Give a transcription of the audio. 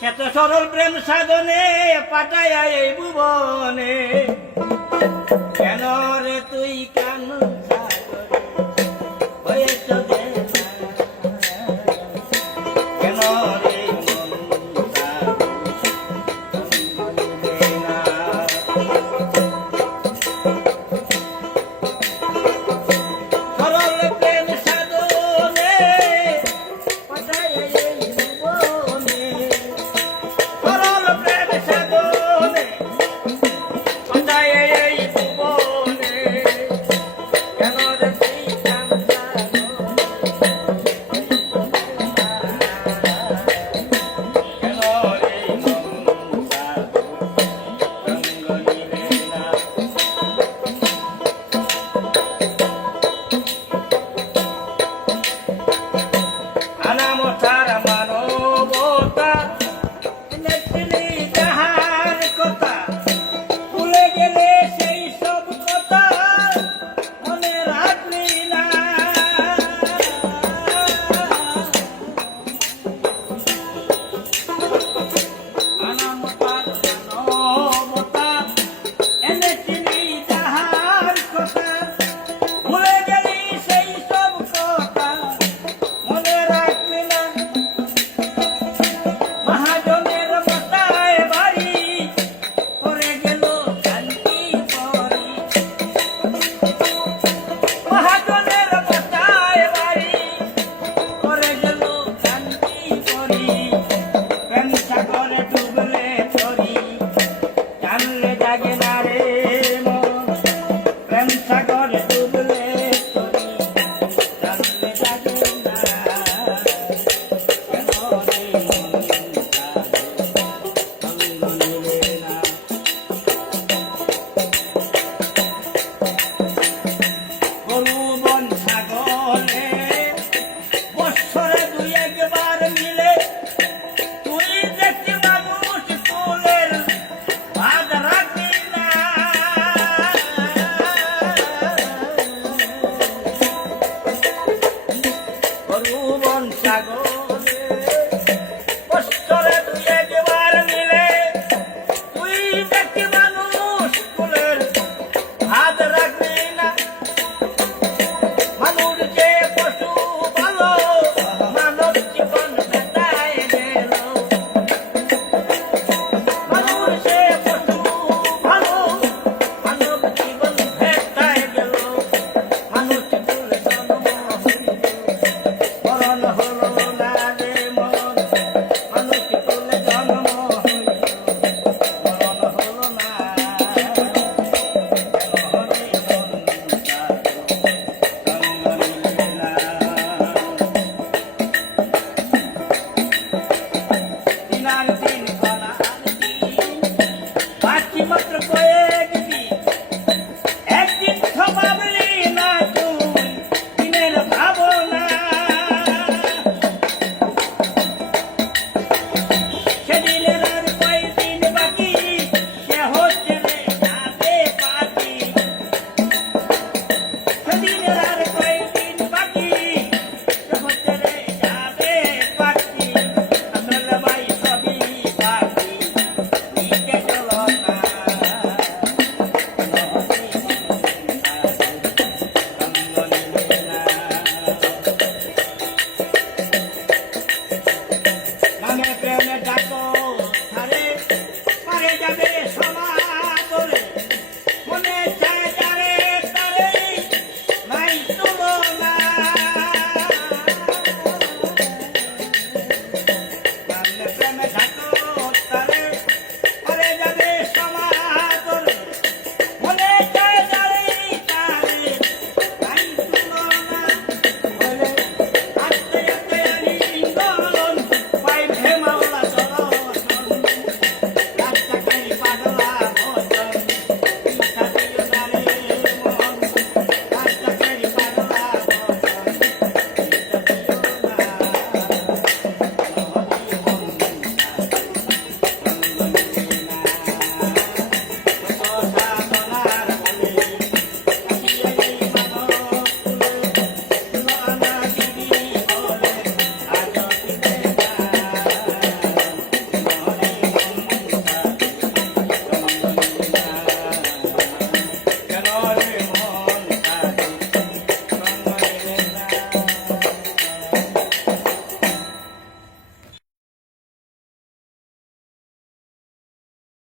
শ্বেত সরল প্রেম সাধনে পাঠায় এই ভুবনে কেন রে তুই? কেন जागे uma proposta.